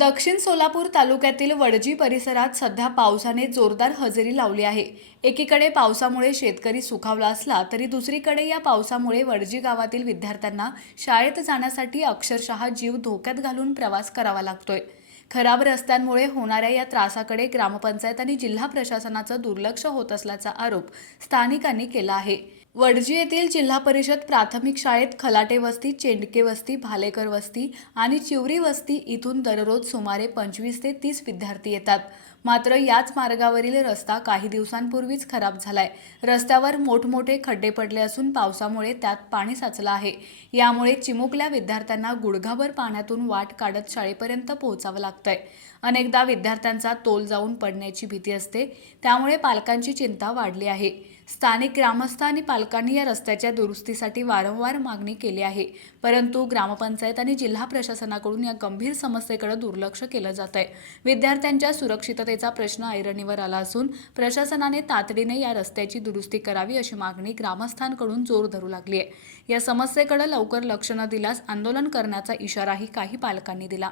दक्षिण सोलापूर तालुक्यातील वडजी परिसरात सध्या पावसाने जोरदार हजेरी लावली आहे. एकीकडे पावसामुळे शेतकरी सुखावला असला तरी दुसरीकडे या पावसामुळे वडजी गावातील विद्यार्थ्यांना शाळेत जाण्यासाठी अक्षरशः जीव धोक्यात घालून प्रवास करावा लागतोय. खराब रस्त्यांमुळे होणाऱ्या या त्रासाकडे ग्रामपंचायत आणि जिल्हा प्रशासनाचं दुर्लक्ष होत असल्याचा आरोप स्थानिकांनी केला आहे. वडजी येथील जिल्हा परिषद प्राथमिक शाळेत खलाटे वस्ती चेंडके वस्ती भालेकर वस्ती आणि चिवरी वस्ती इथून दररोज सुमारे पंचवीस ते तीस विद्यार्थी येतात. मात्र याच मार्गावरील रस्ता काही दिवसांपूर्वीच खराब झालाय. रस्त्यावर मोठमोठे खड्डे पडले असून पावसामुळे त्यात पाणी साचलं आहे. यामुळे चिमुकल्या विद्यार्थ्यांना गुडघाभर पाण्यातून वाट काढत शाळेपर्यंत पोहोचावं लागतं. लागतंय अनेकदा विद्यार्थ्यांचा तोल जाऊन पडण्याची भीती असते. त्यामुळे पालकांची चिंता वाढली आहे. स्थानिक ग्रामस्थ आणि पालकांनी या रस्त्याच्या दुरुस्तीसाठी वारंवार मागणी केली आहे. परंतु ग्रामपंचायत आणि जिल्हा प्रशासनाकडून या गंभीर समस्येकडे दुर्लक्ष केलं जात आहे विद्यार्थ्यांच्या सुरक्षिततेचा प्रश्न ऐरणीवर आला असून प्रशासनाने तातडीने या रस्त्याची दुरुस्ती करावी अशी मागणी ग्रामस्थांकडून जोर धरू लागली आहे या समस्येकडे लवकर लक्ष न दिल्यास आंदोलन करण्याचा इशाराही काही पालकांनी दिला.